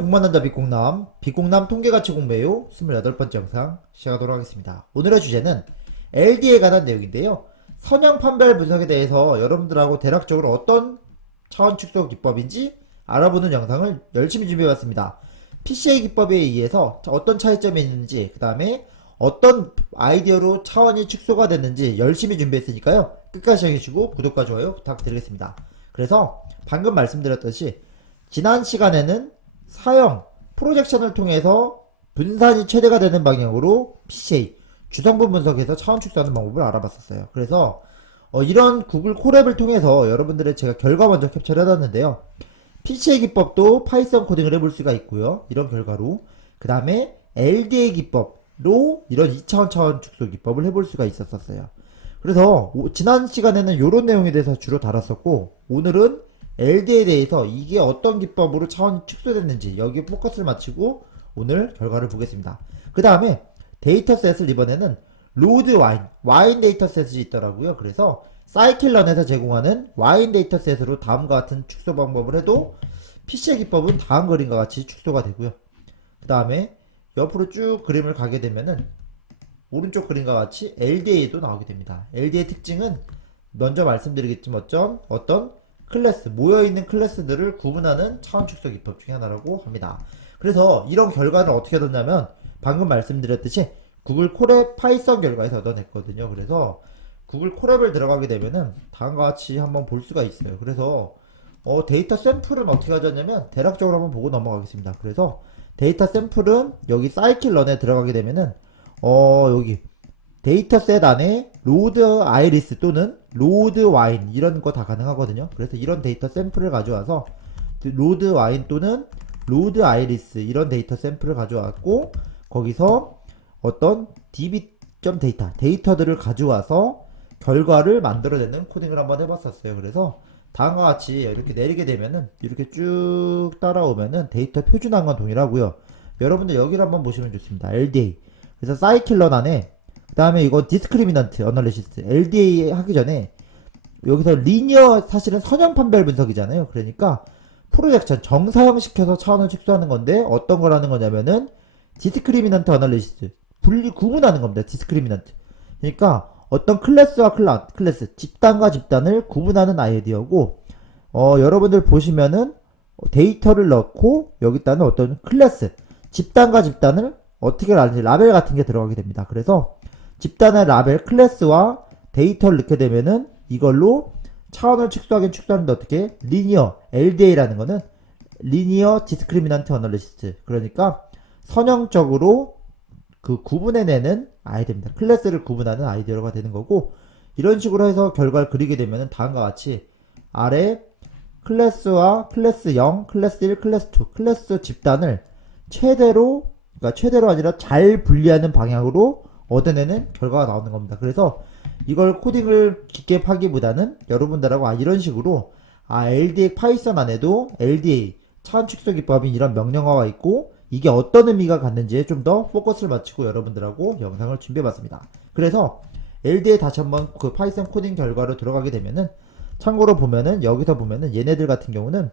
공만한다 비공남, 비공남 통계가치 공매요 28번째 영상 시작하도록 하겠습니다. 오늘의 주제는 LD에 관한 내용인데요. 선형 판별 분석에 대해서 여러분들하고 대략적으로 어떤 차원 축소 기법인지 알아보는 영상을 열심히 준비해봤습니다. PCA 기법에 의해서 어떤 차이점이 있는지, 그 다음에 어떤 아이디어로 차원이 축소가 됐는지 열심히 준비했으니까요. 끝까지 시청해주시고 구독과 좋아요 부탁드리겠습니다. 그래서 방금 말씀드렸듯이 지난 시간에는 사형 프로젝션을 통해서 분산이 최대가 되는 방향으로 PCA 주성분 분석에서 차원 축소하는 방법을 알아봤었어요. 그래서 이런 구글 콜앱을 통해서 여러분들의 제가 결과 먼저 캡처를 해놨는데요. PCA 기법도 파이썬 코딩을 해볼 수가 있고요. 이런 결과로 그 다음에 LDA 기법로 이런 2차원 차원 축소 기법을 해볼 수가 있었어요. 그래서 지난 시간에는 이런 내용에 대해서 주로 다뤘었고, 오늘은 LD에 대해서 이게 어떤 기법으로 차원이 축소됐는지 여기에 포커스를 맞추고 오늘 결과를 보겠습니다. 그 다음에 데이터셋을 이번에는 로드 와인 데이터셋이 있더라고요. 그래서 사이클런에서 제공하는 와인 데이터셋으로 다음과 같은 축소 방법을 해도 PC의 기법은 다음 그림과 같이 축소가 되고요. 그 다음에 옆으로 쭉 그림을 가게 되면은 오른쪽 그림과 같이 LDA도 나오게 됩니다. LDA의 특징은 먼저 말씀드리겠지만 어떤 클래스, 모여있는 클래스들을 구분하는 차원 축소 기법 중에 하나라고 합니다. 그래서 이런 결과를 어떻게 얻었냐면 방금 말씀드렸듯이 구글 콜앱 파이썬 결과에서 얻어냈거든요. 그래서 구글 콜앱을 들어가게 되면은 다음과 같이 한번 볼 수가 있어요. 그래서 데이터 샘플은 어떻게 가져왔냐면 대략적으로 한번 보고 넘어가겠습니다. 그래서 데이터 샘플은 여기 사이클런에 들어가게 되면은 여기 데이터셋 안에 로드 아이리스 또는 로드 와인 이런 거 다 가능하거든요. 그래서 이런 데이터 샘플을 가져와서 로드 와인 또는 로드 아이리스 이런 데이터 샘플을 가져왔고, 거기서 어떤 데이터들을 가져와서 결과를 만들어내는 코딩을 한번 해봤었어요. 그래서 다음과 같이 이렇게 내리게 되면은 이렇게 쭉 따라오면은 데이터 표준화과 동일하고요. 여러분들 여기를 한번 보시면 좋습니다. LDA. 그래서 사이클런 안에 그 다음에 이거 디스크리미넌트 어널리시스 LDA 하기 전에 여기서 리니어 사실은 선형 판별 분석이잖아요. 그러니까 프로젝션 정사형시켜서 차원을 축소하는 건데 어떤 거라는 거냐면은 디스크리미넌트 어널리시스 구분하는 겁니다. 디스크리미넌트. 그러니까 어떤 클래스와 클래스 집단과 집단을 구분하는 아이디어고, 여러분들 보시면은 데이터를 넣고 여기다는 어떤 클래스 집단과 집단을 어떻게 라벨 같은 게 들어가게 됩니다. 그래서 집단의 라벨 클래스와 데이터를 넣게 되면은 이걸로 차원을 축소하는데 어떻게 리니어 LDA라는 거는 리니어 디스크리미넌트 어널리시스, 그러니까 선형적으로 그 구분해내는 아이디어입니다. 클래스를 구분하는 아이디어가 되는 거고, 이런 식으로 해서 결과를 그리게 되면은 다음과 같이 아래 클래스와 클래스 0, 클래스 1, 클래스 2, 클래스 집단을 최대로 아니라 잘 분리하는 방향으로 얻어내는 결과가 나오는 겁니다. 그래서 이걸 코딩을 깊게 파기보다는 여러분들하고 이런 식으로 LDA 파이썬 안에도 LDA 차원 축소 기법이 이런 명령어가 있고 이게 어떤 의미가 갖는지에 좀 더 포커스를 맞추고 여러분들하고 영상을 준비해봤습니다. 그래서 LDA 다시 한번 그 파이썬 코딩 결과로 들어가게 되면은 참고로 보면은 여기서 보면은 얘네들 같은 경우는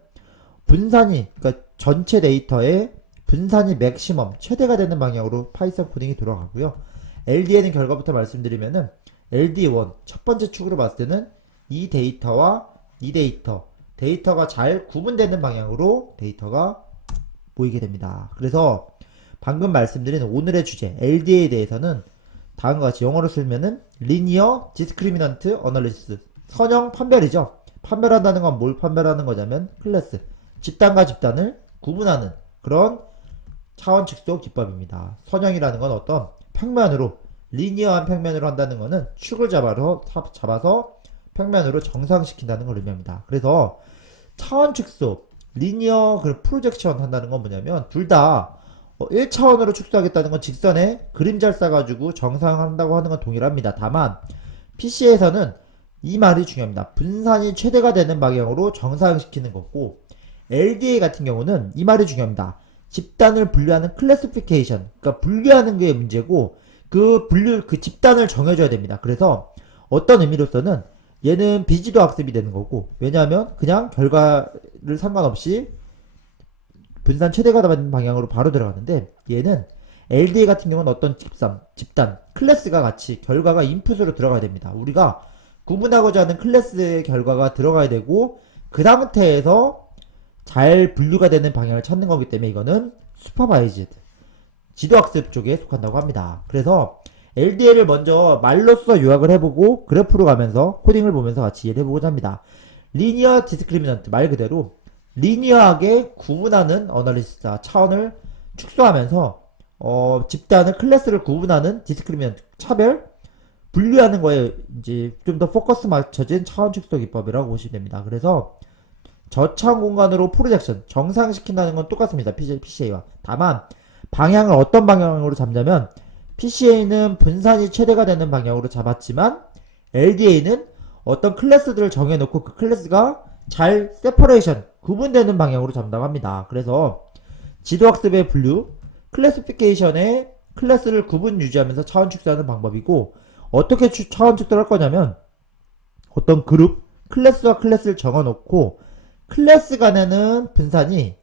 분산이 그러니까 전체 데이터의 분산이 맥시멈 최대가 되는 방향으로 파이썬 코딩이 들어가고요. LDA는 결과부터 말씀드리면은 LD1 첫 번째 축으로 봤을 때는 이 데이터와 이 데이터가 잘 구분되는 방향으로 데이터가 보이게 됩니다. 그래서 방금 말씀드린 오늘의 주제 LDA에 대해서는 다음과 같이 영어로 쓰면은 Linear Discriminant Analysis 선형 판별이죠. 판별한다는 건 뭘 판별하는 거냐면 클래스 집단과 집단을 구분하는 그런 차원 축소 기법입니다. 선형이라는 건 어떤 평면으로 리니어한 평면으로 한다는 거는 축을 잡아서 평면으로 정상시킨다는 걸 의미합니다. 그래서 차원 축소 리니어 프로젝션 한다는 건 뭐냐면 둘 다 1차원으로 축소하겠다는 건 직선에 그림자를 싸가지고 정상한다고 하는 건 동일합니다. 다만 PC에서는 이 말이 중요합니다. 분산이 최대가 되는 방향으로 정상시키는 거고, LDA 같은 경우는 이 말이 중요합니다. 집단을 분류하는 클래시피케이션, 그러니까 분류하는 게 문제고 그 집단을 정해줘야 됩니다. 그래서 어떤 의미로서는 얘는 비지도 학습이 되는 거고, 왜냐하면 그냥 결과를 상관없이 분산 최대가 되는 방향으로 바로 들어가는데, 얘는 LDA 같은 경우는 어떤 집단, 클래스가 같이 결과가 인풋으로 들어가야 됩니다. 우리가 구분하고자 하는 클래스의 결과가 들어가야 되고, 그 상태에서 잘 분류가 되는 방향을 찾는 거기 때문에 이거는 슈퍼바이즈드, 지도학습 쪽에 속한다고 합니다. 그래서 LDA를 먼저 말로써 요약을 해보고 그래프로 가면서 코딩을 보면서 같이 이해를 해보고자 합니다. 리니어 디스크리미넌트, 말 그대로 리니어하게 구분하는 어널리시스 차원을 축소하면서 집단을, 클래스를 구분하는 디스크리미넌트, 차별, 분류하는 거에 이제 좀 더 포커스 맞춰진 차원 축소 기법이라고 보시면 됩니다. 그래서 저차원 공간으로 프로젝션, 정상시킨다는 건 똑같습니다. PCA와. 다만 방향을 어떤 방향으로 잡냐면, PCA는 분산이 최대가 되는 방향으로 잡았지만 LDA는 어떤 클래스들을 정해놓고 그 클래스가 잘 세퍼레이션, 구분되는 방향으로 잡는다고 합니다. 그래서 지도학습의 분류, 클래시피케이션의 클래스를 구분 유지하면서 차원 축소하는 방법이고, 어떻게 차원 축소를 할 거냐면, 어떤 그룹, 클래스와 클래스를 적어놓고 클래스 간에는 분산이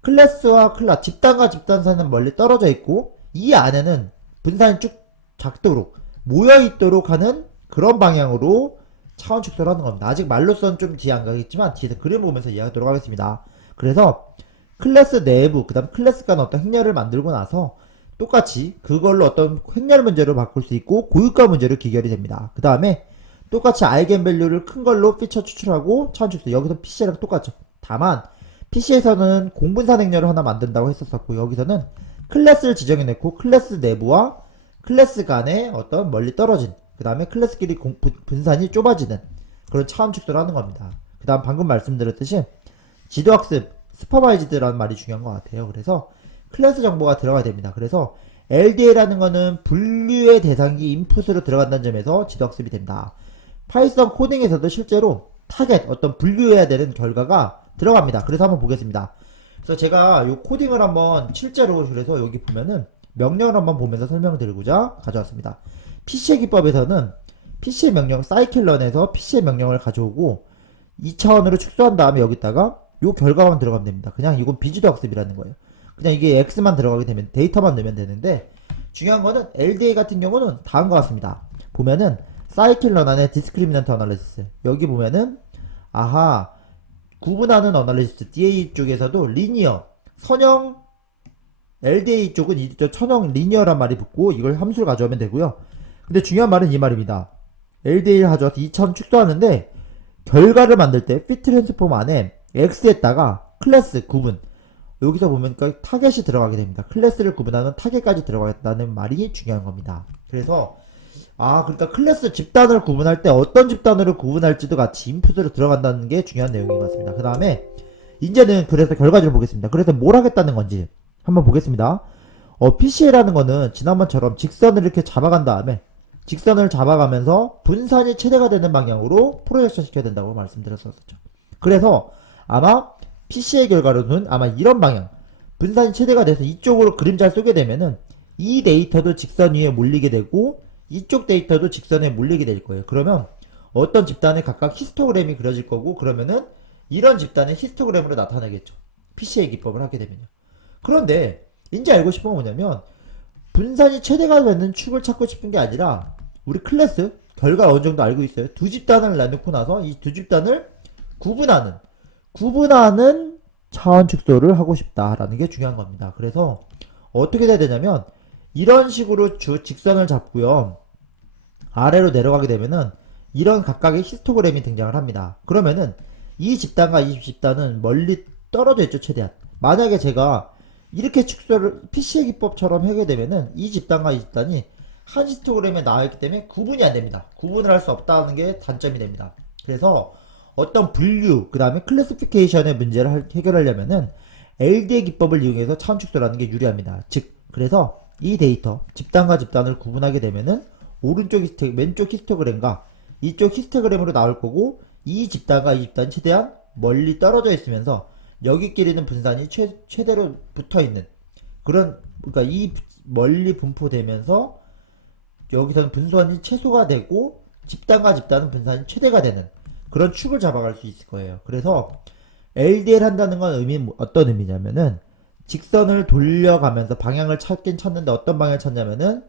클래스와 집단과 집단 사이는 멀리 떨어져 있고, 이 안에는 분산이 쭉 작도록 모여있도록 하는 그런 방향으로 차원 축소를 하는 겁니다. 아직 말로서는 좀 뒤에 안 가겠지만 뒤에서 그림 보면서 이해하도록 하겠습니다. 그래서 클래스 내부, 그 다음 클래스 간 어떤 행렬을 만들고 나서 똑같이 그걸로 어떤 행렬 문제로 바꿀 수 있고 고유가 문제로 기결이 됩니다. 그 다음에 똑같이 아이겐밸류를 큰 걸로 피처 추출하고 차원 축소. 여기서 PC랑 똑같죠. 다만 PC에서는 공분산 행렬을 하나 만든다고 했었고, 여기서는 클래스를 지정해놓고 클래스 내부와 클래스 간에 어떤 멀리 떨어진, 그 다음에 클래스끼리 분산이 좁아지는 그런 차원 축소를 하는 겁니다. 그 다음 방금 말씀드렸듯이 지도학습, 슈퍼바이즈드라는 말이 중요한 것 같아요. 그래서 클래스 정보가 들어가야 됩니다. 그래서 LDA라는 거는 분류의 대상이 인풋으로 들어간다는 점에서 지도학습이 된다. 파이썬 코딩에서도 실제로 타겟, 어떤 분류해야 되는 결과가 들어갑니다. 그래서 한번 보겠습니다. 그래서 제가 요 코딩을 한번 실제로, 그래서 여기 보면은 명령을 한번 보면서 설명을 드리고자 가져왔습니다. PC의 기법에서는 PC의 명령, 사이클런에서 PC의 명령을 가져오고 2차원으로 축소한 다음에 여기다가 요 결과만 들어가면 됩니다. 그냥 이건 비지도 학습이라는 거예요. 그냥 이게 X만 들어가게 되면, 데이터만 넣으면 되는데, 중요한 거는 LDA 같은 경우는 다음과 같습니다. 보면은 사이클런 안에 디스크리미넌트 어널리시스, 여기 보면은 아하, 구분하는 어널리시스 DA 쪽에서도 리니어, 선형, LDA 쪽은 이쪽 천형 리니어란 말이 붙고 이걸 함수를 가져오면 되고요. 근데 중요한 말은 이 말입니다. LDA를 가져와서 2차원 축소하는데 결과를 만들 때 fit 트랜스폼 안에 X에다가 클래스 구분, 여기서 보면 타겟이 들어가게 됩니다. 클래스를 구분하는 타겟까지 들어가겠다는 말이 중요한 겁니다. 그래서 그러니까 클래스 집단을 구분할 때 어떤 집단으로 구분할지도 같이 인풋으로 들어간다는 게 중요한 내용인 것 같습니다. 그 다음에 이제는 그래서 결과지를 보겠습니다. 그래서 뭘 하겠다는 건지 한번 보겠습니다. PCA라는 거는 지난번처럼 직선을 이렇게 잡아간 다음에 직선을 잡아가면서 분산이 최대가 되는 방향으로 프로젝션 시켜야 된다고 말씀드렸었죠. 그래서 아마 PCA 결과로는 아마 이런 방향, 분산이 최대가 돼서 이쪽으로 그림자를 쏘게 되면은 이 데이터도 직선 위에 몰리게 되고 이쪽 데이터도 직선에 몰리게 될 거예요. 그러면 어떤 집단에 각각 히스토그램이 그려질 거고, 그러면은 이런 집단의 히스토그램으로 나타나겠죠. PCA 기법을 하게 되면요. 그런데 이제 알고 싶은 건 뭐냐면, 분산이 최대가 되는 축을 찾고 싶은 게 아니라 우리 클래스 결과 어느 정도 알고 있어요. 두 집단을 나누고 나서 이 두 집단을 구분하는 차원 축소를 하고 싶다라는 게 중요한 겁니다. 그래서 어떻게 돼야 되냐면, 이런 식으로 직선을 잡고요, 아래로 내려가게 되면은 이런 각각의 히스토그램이 등장을 합니다. 그러면은 이 집단과 이 집단은 멀리 떨어져 있죠, 최대한. 만약에 제가 이렇게 축소를 PC의 기법처럼 하게 되면은 이 집단과 이 집단이 한 히스토그램에 나와있기 때문에 구분이 안 됩니다. 구분을 할 수 없다는 게 단점이 됩니다. 그래서 어떤 분류, 그 다음에 클래시피케이션의 문제를 해결하려면은 LDA 기법을 이용해서 차원 축소라는 게 유리합니다. 즉, 그래서 이 데이터, 집단과 집단을 구분하게 되면은 오른쪽 왼쪽 히스토그램과 이쪽 히스토그램으로 나올 거고, 이 집단과 이 집단이 최대한 멀리 떨어져 있으면서 여기끼리는 분산이 최대로 붙어 있는 그런, 그러니까 이 멀리 분포되면서 여기서는 분산이 최소가 되고 집단과 집단은 분산이 최대가 되는 그런 축을 잡아갈 수 있을 거예요. 그래서 LDL 한다는 건 어떤 의미냐면은 직선을 돌려가면서 방향을 찾긴 찾는데 어떤 방향을 찾냐면은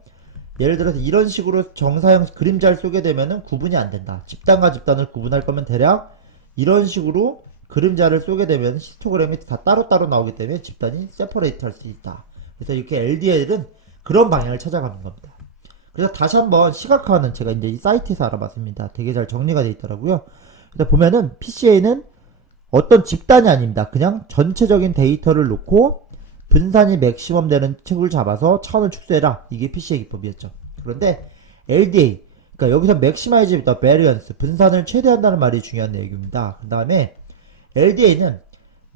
예를 들어서 이런 식으로 정사형 그림자를 쏘게 되면은 구분이 안 된다. 집단과 집단을 구분할 거면 대략 이런 식으로 그림자를 쏘게 되면 히스토그램이 다 따로따로 나오기 때문에 집단이 세퍼레이트 할 수 있다. 그래서 이렇게 LDL은 그런 방향을 찾아가는 겁니다. 그래서 다시 한번 시각화는 제가 이제 이 사이트에서 알아봤습니다. 되게 잘 정리가 되어 있더라고요. 그래서 보면은 PCA는 어떤 집단이 아닙니다. 그냥 전체적인 데이터를 놓고 분산이 맥시멈 되는 층을 잡아서 차원을 축소해라. 이게 PCA 기법이었죠. 그런데 LDA, 그러니까 여기서 maximize the variance, 분산을 최대한다는 말이 중요한 내용입니다. 그 다음에 LDA는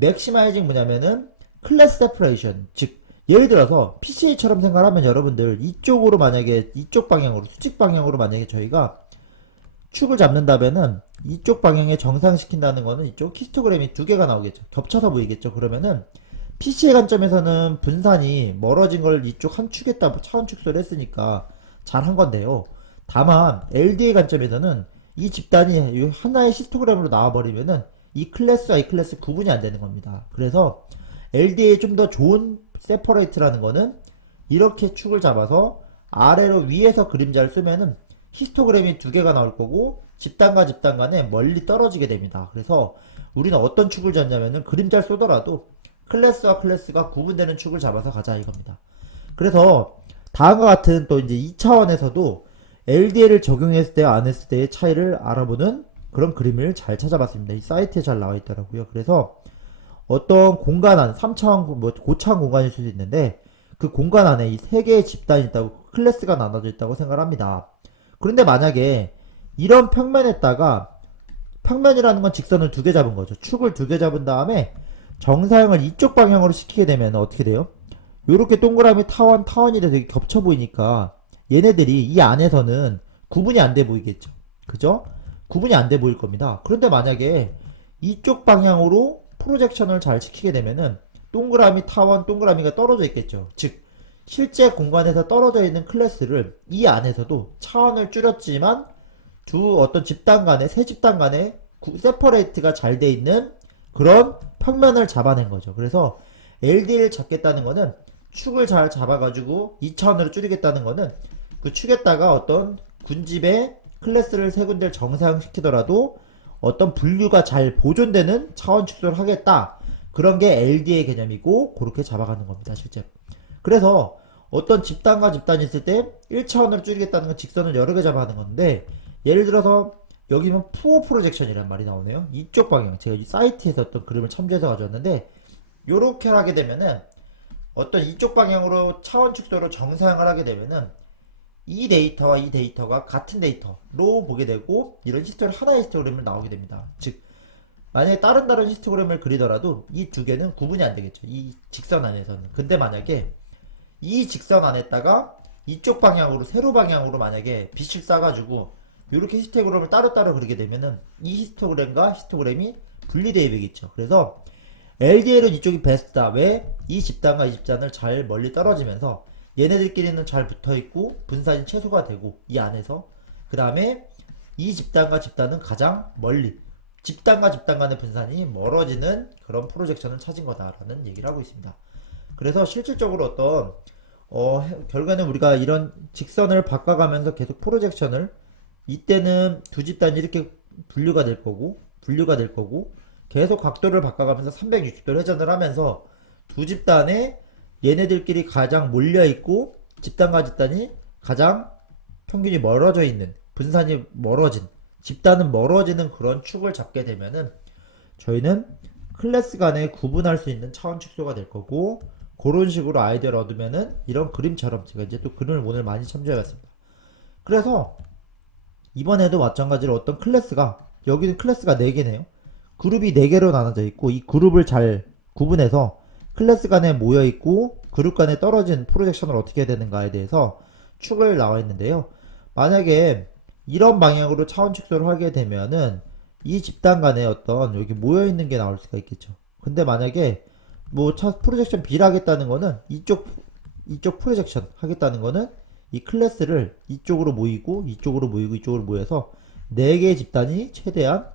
maximizing 뭐냐면은 클래스 세퍼레이션, 즉 예를 들어서 PCA처럼 생각하면 여러분들 이쪽으로 만약에 이쪽 방향으로 수직 방향으로 만약에 저희가 축을 잡는다면은 이쪽 방향에 정상시킨다는 거는 이쪽 히스토그램이 두 개가 나오겠죠. 겹쳐서 보이겠죠. 그러면은 PC의 관점에서는 분산이 멀어진 걸 이쪽 한 축에다 차원 축소를 했으니까 잘한 건데요. 다만 LDA 관점에서는 이 집단이 하나의 히스토그램으로 나와버리면은 이 클래스와 이 클래스 구분이 안 되는 겁니다. 그래서 LDA의 좀 더 좋은 세퍼레이트라는 거는 이렇게 축을 잡아서 아래로 위에서 그림자를 쓰면은 히스토그램이 두 개가 나올 거고 집단과 집단 간에 멀리 떨어지게 됩니다. 그래서 우리는 어떤 축을 잡냐면은 그림자를 쏘더라도 클래스와 클래스가 구분되는 축을 잡아서 가자 이겁니다. 그래서 다음과 같은 또 이제 2차원에서도 LDL을 적용했을 때 안 했을 때의 차이를 알아보는 그런 그림을 잘 찾아봤습니다. 이 사이트에 잘 나와 있더라고요. 그래서 어떤 공간 안 3차원 뭐 고차원 공간일 수도 있는데 그 공간 안에 이 세 개의 집단이 있다고 클래스가 나눠져 있다고 생각을 합니다. 그런데 만약에 이런 평면에다가 평면이라는 건 직선을 두 개 잡은 거죠. 축을 두 개 잡은 다음에 정사형을 이쪽 방향으로 시키게 되면 어떻게 돼요? 요렇게 동그라미 타원이 되게 겹쳐 보이니까 얘네들이 이 안에서는 구분이 안 돼 보이겠죠. 그죠? 구분이 안 돼 보일 겁니다. 그런데 만약에 이쪽 방향으로 프로젝션을 잘 시키게 되면은 동그라미 타원 동그라미가 떨어져 있겠죠. 즉 실제 공간에서 떨어져 있는 클래스를 이 안에서도 차원을 줄였지만 두 어떤 집단 간에 세 집단 간에 세퍼레이트가 잘 돼 있는 그런 평면을 잡아낸 거죠. 그래서 LDL을 잡겠다는 거는 축을 잘 잡아가지고 2차원으로 줄이겠다는 거는 그 축에다가 어떤 군집의 클래스를 세 군데를 정상시키더라도 어떤 분류가 잘 보존되는 차원 축소를 하겠다. 그런 게 LD의 개념이고 그렇게 잡아가는 겁니다. 실제로. 그래서 어떤 집단과 집단이 있을 때 1차원으로 줄이겠다는 건 직선을 여러 개 잡아가는 건데 예를 들어서 여기 보면 푸어 프로젝션이라는 말이 나오네요. 이쪽 방향 제가 이 사이트에서 어떤 그림을 참조해서 가져왔는데 요렇게 하게 되면은 어떤 이쪽 방향으로 차원 축소로 정사형을 하게 되면은 이 데이터와 이 데이터가 같은 데이터로 보게 되고 이런 하나의 히스토그램을 나오게 됩니다. 즉 만약에 다른 히스토그램을 그리더라도 이 두 개는 구분이 안 되겠죠. 이 직선 안에서는. 근데 만약에 이 직선 안에다가 이쪽 방향으로 세로 방향으로 만약에 빛을 쏴가지고 이렇게 히스토그램을 따로따로 그리게 되면은 이 히스토그램과 히스토그램이 분리되어 되겠죠. 그래서 LDL은 이쪽이 베스트다. 왜? 이 집단과 이 집단을 잘 멀리 떨어지면서 얘네들끼리는 잘 붙어있고 분산이 최소가 되고 이 안에서 그 다음에 이 집단과 집단은 가장 멀리 집단과 집단 간의 분산이 멀어지는 그런 프로젝션을 찾은 거다라는 얘기를 하고 있습니다. 그래서 실질적으로 어떤 결과는 우리가 이런 직선을 바꿔가면서 계속 프로젝션을 이때는 두 집단이 이렇게 분류가 될 거고 계속 각도를 바꿔가면서 360도 회전을 하면서 두 집단에 얘네들끼리 가장 몰려있고 집단과 집단이 가장 평균이 멀어져 있는 분산이 멀어진 집단은 멀어지는 그런 축을 잡게 되면은 저희는 클래스 간에 구분할 수 있는 차원 축소가 될 거고 그런 식으로 아이디어를 얻으면은 이런 그림처럼 제가 이제 또 그림을 오늘 많이 참조해봤습니다. 그래서 이번에도 마찬가지로 어떤 클래스가 여기는 클래스가 4개네요. 그룹이 4개로 나눠져 있고 이 그룹을 잘 구분해서 클래스 간에 모여 있고 그룹 간에 떨어진 프로젝션을 어떻게 해야 되는가에 대해서 축을 나와 있는데요. 만약에 이런 방향으로 차원 축소를 하게 되면은 이 집단 간에 어떤 여기 모여 있는 게 나올 수가 있겠죠. 근데 만약에 뭐 프로젝션 B를 하겠다는 거는 이쪽 프로젝션 하겠다는 거는 이 클래스를 이쪽으로 모이고 이쪽으로 모여서 4개의 집단이 최대한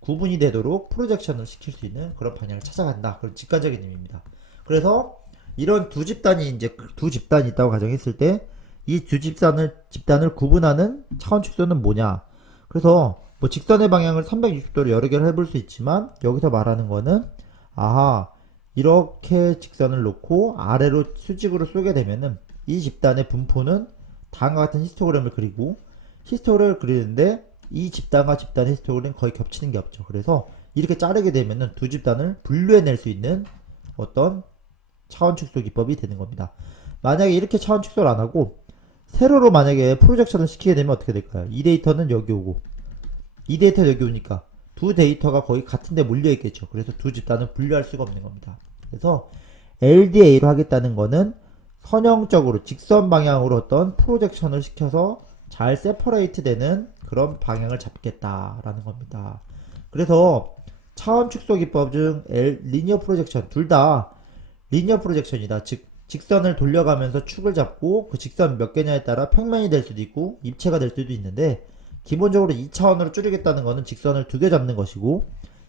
구분이 되도록 프로젝션을 시킬 수 있는 그런 방향을 찾아간다. 그런 직관적인 의미입니다. 그래서 이런 두 집단이 이제 두 집단이 있다고 가정했을 때 이 두 집단을 구분하는 차원 축소는 뭐냐? 그래서 뭐 직선의 방향을 360도로 여러 개를 해볼 수 있지만 여기서 말하는 거는 아하 이렇게 직선을 놓고 아래로 수직으로 쏘게 되면은 이 집단의 분포는 다음과 같은 히스토그램을 그리고 히스토그램을 그리는데 이 집단과 집단의 히스토그램은 거의 겹치는 게 없죠. 그래서 이렇게 자르게 되면은 두 집단을 분류해낼 수 있는 어떤 차원 축소 기법이 되는 겁니다. 만약에 이렇게 차원 축소를 안 하고 세로로 만약에 프로젝션을 시키게 되면 어떻게 될까요? 이 데이터는 여기 오고 이 데이터 여기 오니까 두 데이터가 거의 같은 데 몰려 있겠죠. 그래서 두 집단을 분류할 수가 없는 겁니다. 그래서 LDA로 하겠다는 거는 선형적으로 직선 방향으로 어떤 프로젝션을 시켜서 잘 세퍼레이트 되는 그런 방향을 잡겠다라는 겁니다. 그래서 차원 축소 기법 중 리니어 프로젝션 둘 다 리니어 프로젝션이다. 즉 직선을 돌려가면서 축을 잡고 그 직선 몇 개냐에 따라 평면이 될 수도 있고 입체가 될 수도 있는데 기본적으로 2차원으로 줄이겠다는 거는 직선을 두 개 잡는 것이고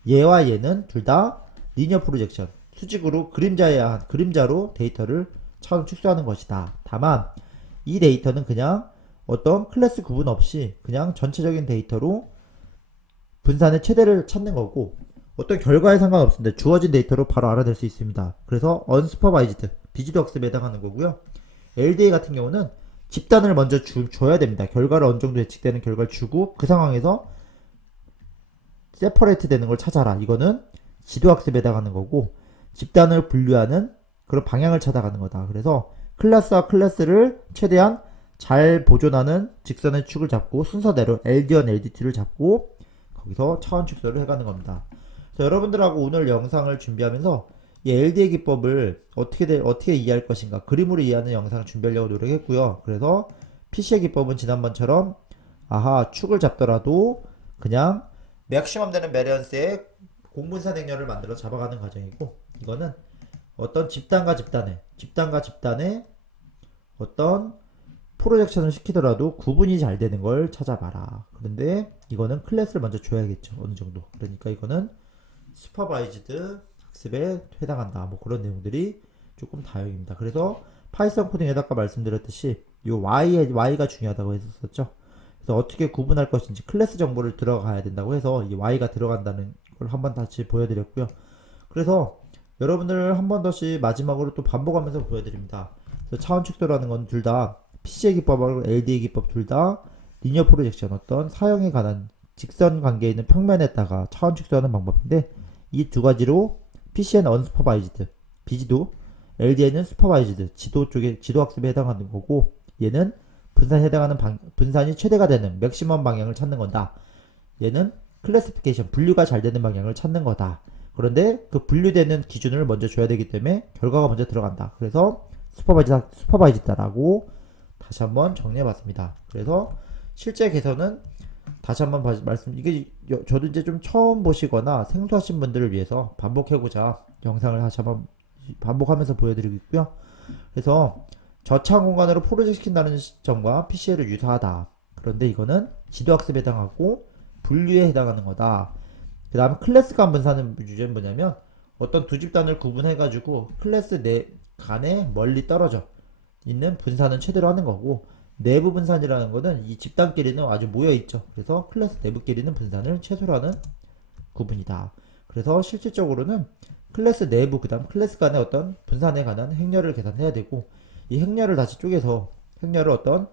얘와 얘는 둘 다 리니어 프로젝션 수직으로 그림자로 데이터를 차원 축소하는 것이다. 다만 이 데이터는 그냥 어떤 클래스 구분 없이 그냥 전체적인 데이터로 분산의 최대를 찾는 거고 어떤 결과에 상관없습니다. 주어진 데이터로 바로 알아낼 수 있습니다. 그래서 unsupervised 비지도 학습에 해당하는 거고요. LDA 같은 경우는 집단을 먼저 줘야 됩니다. 결과를 어느 정도 예측되는 결과를 주고 그 상황에서 세퍼레이트 되는 걸 찾아라. 이거는 지도학습에 해당하는 거고 집단을 분류하는 그런 방향을 찾아가는 거다. 그래서 클래스와 클래스를 최대한 잘 보존하는 직선의 축을 잡고 순서대로 LD1, LD2를 잡고 거기서 차원 축소를 해가는 겁니다. 여러분들하고 오늘 영상을 준비하면서 이 LDA 기법을 어떻게 이해할 것인가 그림으로 이해하는 영상을 준비하려고 노력했고요. 그래서 PC의 기법은 지난번처럼 아하 축을 잡더라도 그냥 맥시멈 되는 베리언스의 공분산 행렬을 만들어 잡아가는 과정이고 이거는 어떤 집단과 집단의 어떤 프로젝션을 시키더라도 구분이 잘 되는 걸 찾아봐라. 그런데 이거는 클래스를 먼저 줘야겠죠. 어느 정도. 그러니까 이거는 슈퍼바이즈드 학습에 해당한다. 뭐 그런 내용들이 조금 다용입니다. 그래서 파이썬 코딩에다 아까 말씀드렸듯이 이 Y가 중요하다고 했었죠. 그래서 어떻게 구분할 것인지 클래스 정보를 들어가야 된다고 해서 이 Y가 들어간다는 걸 한번 다시 보여드렸고요. 그래서 여러분들 한 번 더씩 마지막으로 또 반복하면서 보여드립니다. 그래서 차원 축소라는 건 둘 다 PC의 기법하고 LDA 기법 둘 다 리니어 프로젝션 어떤 사용에 관한 직선 관계에 있는 평면에다가 차원 축소하는 방법인데 이 두 가지로 PC는 unsupervised 비지도 LDA는 supervised 지도 학습에 해당하는 거고 얘는 분산이 최대가 되는 맥시멈 방향을 찾는 건다. 얘는 클래시피케이션 분류가 잘 되는 방향을 찾는 거다. 그런데 그 분류되는 기준을 먼저 줘야 되기 때문에 결과가 먼저 들어간다. 그래서 슈퍼바이즈다라고 다시 한번 정리해봤습니다. 그래서 실제 개선은 다시 한번 이게 저도 이제 좀 처음 보시거나 생소하신 분들을 위해서 반복해보자 영상을 다시 한번 반복하면서 보여드리고 있고요. 그래서 저차원 공간으로 프로젝트 시킨다는 점과 PCL을 유사하다. 그런데 이거는 지도학습에 해당하고 분류에 해당하는 거다. 그 다음 클래스 간 분산은 주제는 뭐냐면 어떤 두 집단을 구분해가지고 클래스 내 간에 멀리 떨어져 있는 분산은 최대로 하는 거고 내부 분산이라는 거는 이 집단끼리는 아주 모여있죠. 그래서 클래스 내부끼리는 분산을 최소로 하는 구분이다. 그래서 실질적으로는 클래스 내부 그 다음 클래스 간의 어떤 분산에 관한 행렬을 계산해야 되고 이 행렬을 다시 쪼개서 행렬을 어떤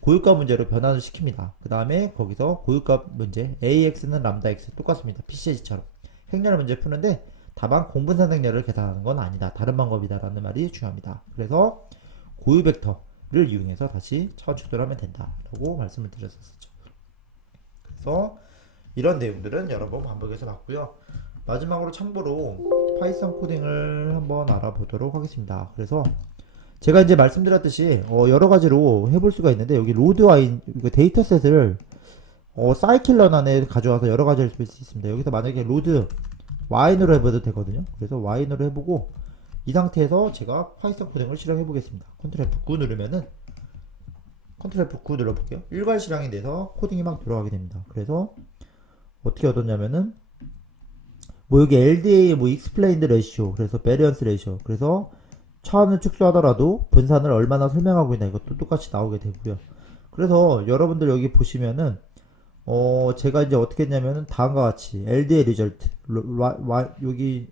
고유값 문제로 변환을 시킵니다. 그 다음에 거기서 고유값 문제 AX는 람다 X 똑같습니다. PCG처럼 행렬 문제 푸는데 다만 공분산 행렬을 계산하는 건 아니다. 다른 방법이다 라는 말이 중요합니다. 그래서 고유 벡터를 이용해서 다시 차원 축소를 하면 된다 라고 말씀을 드렸었죠. 그래서 이런 내용들은 여러 번 반복해서 봤고요. 마지막으로 참고로 파이썬 코딩을 한번 알아보도록 하겠습니다. 그래서 제가 이제 말씀드렸듯이 여러 가지로 해볼 수가 있는데 여기 로드 와인 데이터셋을 사이클런 안에 가져와서 여러 가지 할 수 있습니다. 여기서 만약에 로드 와인으로 해봐도 되거든요. 그래서 와인으로 해보고 이 상태에서 제가 파이썬 코딩을 실행해 보겠습니다. 컨트롤 F9 누르면은 컨트롤 F9 눌러볼게요. 일괄 실행이 돼서 코딩이 막 들어가게 됩니다. 그래서 어떻게 얻었냐면은 뭐 여기 LDA 뭐 explained ratio, 그래서 variance ratio, 그래서 차원을 축소하더라도 분산을 얼마나 설명하고 있나 이것도 똑같이 나오게 되고요. 그래서 여러분들 여기 보시면은 제가 이제 어떻게 했냐면은 다음과 같이 LDA result 여기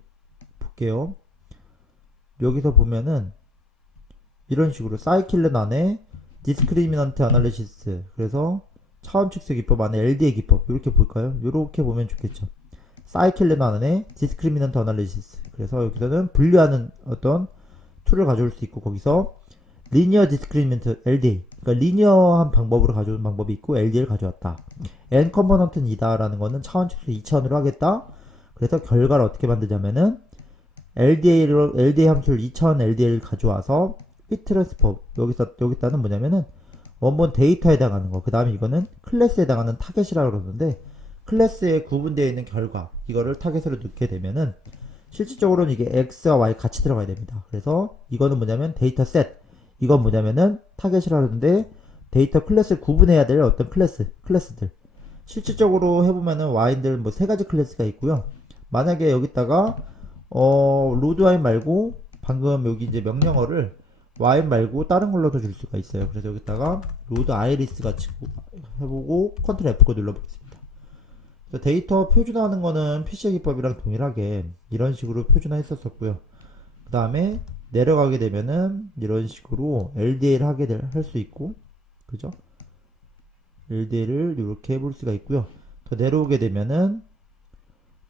볼게요. 여기서 보면은 이런 식으로 사이클렌 안에 디스크리미넌트 아날리시스, 그래서 차원 축소 기법 안에 LDA 기법 이렇게 볼까요? 이렇게 보면 좋겠죠. 사이클렌 안에 디스크리미넌트 아날리시스, 그래서 여기서는 분류하는 어떤 툴을 가져올 수 있고, 거기서 리니어 디스크리미넌트 LDA, 그러니까 리니어한 방법으로 가져오는 방법이 있고 LDA를 가져왔다. n 컴포넌트는 이다라는 거는 차원 축소 2차원으로 하겠다. 그래서 결과를 어떻게 만들자면은 LDA 함수를 2차원 LDA를 가져와서 피트레스퍼, 여기다는 뭐냐면은 원본 데이터에 해당하는 거, 그 다음에 이거는 클래스에 해당하는 타겟이라고 그러는데, 클래스에 구분되어 있는 결과, 이거를 타겟으로 넣게 되면은 실질적으로는 이게 x와 y 같이 들어가야 됩니다. 그래서 이거는 뭐냐면 데이터 셋, 이건 뭐냐면은 타겟이라고 하는데 데이터 클래스를 구분해야 될 어떤 클래스들. 실질적으로 해보면은 y들 뭐 세 가지 클래스가 있고요. 만약에 여기다가 로드 y 말고 방금 여기 이제 명령어를 y 말고 다른 걸로도 줄 수가 있어요. 그래서 여기다가 로드 iris 같이 해보고 컨트롤 F9 눌러보겠습니다. 데이터 표준화하는 거는 PCA 기법이랑 동일하게 이런 식으로 표준화 했었었고요. 그 다음에 내려가게 되면은 이런 식으로 LDA를 할 수 있고, 그죠? LDA를 이렇게 해볼 수가 있고요. 더 내려오게 되면은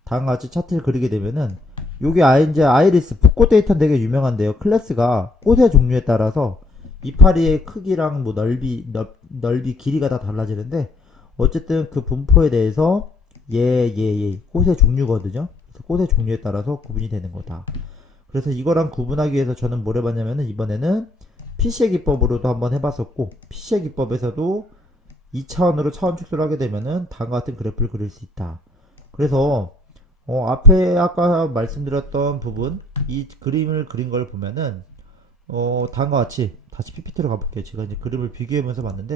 다음과 같이 차트를 그리게 되면은 요게 이제 아이리스 붓꽃 데이터는 되게 유명한데요. 클래스가 꽃의 종류에 따라서 이파리의 크기랑 뭐 넓이 길이가 다 달라지는데, 어쨌든 그 분포에 대해서 꽃의 종류거든요. 그래서 꽃의 종류에 따라서 구분이 되는 거다. 그래서 이거랑 구분하기 위해서 저는 뭘 해봤냐면은 이번에는 PCA 기법으로도 한번 해봤었고, PCA 기법에서도 2차원으로 차원 축소를 하게 되면은 다음과 같은 그래프를 그릴 수 있다. 그래서 앞에 아까 말씀드렸던 부분, 이 그림을 그린 걸 보면은 다음과 같이 다시 PPT로 가볼게요. 제가 이제 그림을 비교하면서 봤는데,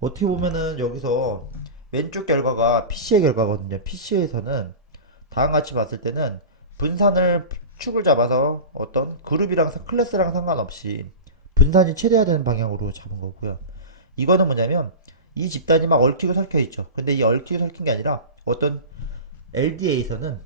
어떻게 보면은 여기서 왼쪽 결과가 PC의 결과거든요. PC에서는 다음과 같이 봤을 때는 분산을 축을 잡아서 어떤 그룹이랑 클래스랑 상관없이 분산이 최대화되는 방향으로 잡은 거고요. 이거는 뭐냐면 이 집단이 막 얽히고 설켜 있죠. 근데 이 얽히고 설킨 게 아니라 어떤 LDA에서는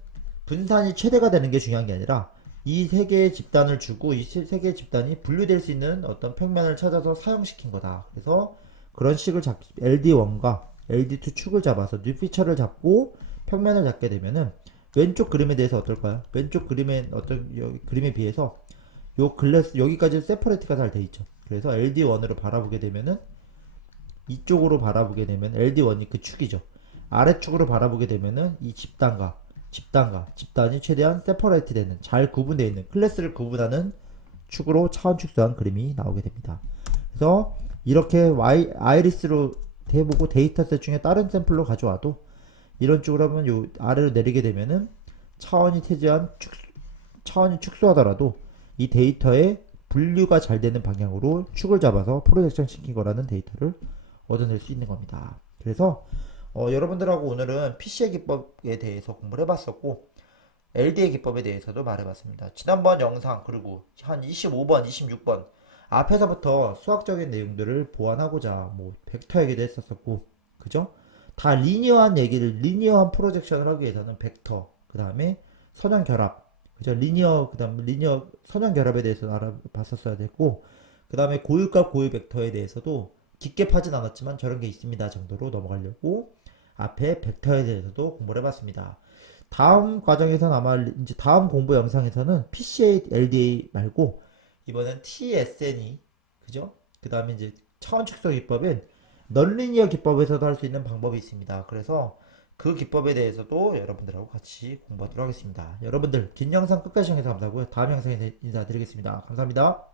분산이 최대가 되는 게 중요한 게 아니라 이 세 개의 집단을 주고 이 세 개의 집단이 분류될 수 있는 어떤 평면을 찾아서 사용시킨 거다. 그래서 그런 식을 LD1과 LD2 축을 잡아서 뉴 피처를 잡고 평면을 잡게 되면은 왼쪽 그림에 대해서 어떨까요? 왼쪽 그림에 그림에 비해서 요 클래스 여기까지 세퍼레이트가 잘 돼 있죠. 그래서 LD1으로 바라보게 되면은 이쪽으로 바라보게 되면 LD1이 그 축이죠. 아래축으로 바라보게 되면은 이 집단이 최대한 세퍼레이트 되는, 잘 구분되어 있는, 클래스를 구분하는 축으로 차원 축소한 그림이 나오게 됩니다. 그래서 이렇게 아이리스로 해보고 데이터셋 중에 다른 샘플로 가져와도 이런 쪽으로 하면 요 아래로 내리게 되면은 차원이 축소하더라도 이 데이터의 분류가 잘 되는 방향으로 축을 잡아서 프로젝션 시킨 거라는 데이터를 얻어낼 수 있는 겁니다. 그래서 여러분들하고 오늘은 PCA 기법에 대해서 공부를 해봤었고, LDA 기법에 대해서도 말해봤습니다. 지난번 영상 그리고 한 25번, 26번 앞에서부터 수학적인 내용들을 보완하고자 뭐 벡터 얘기도 했었었고, 그죠? 다 리니어한 프로젝션을 하기 위해서는 벡터, 그 다음에 선형 결합, 그죠? 그 다음 리니어 선형 결합에 대해서 알아봤었어야 됐고, 그 다음에 고유값 고유 벡터에 대해서도 깊게 파진 않았지만 저런 게 있습니다 정도로 넘어가려고 앞에 벡터에 대해서도 공부를 해봤습니다. 다음 과정에서는 아마 이제 다음 공부 영상에서는 PCA LDA 말고 이번엔 TSN이, 그죠? 그 다음에 이제 차원 축소 기법인 넌리니어 기법에서도 할 수 있는 방법이 있습니다. 그래서 그 기법에 대해서도 여러분들하고 같이 공부하도록 하겠습니다. 여러분들 긴 영상 끝까지 시청해서 감사하고요. 다음 영상에서 인사드리겠습니다. 감사합니다.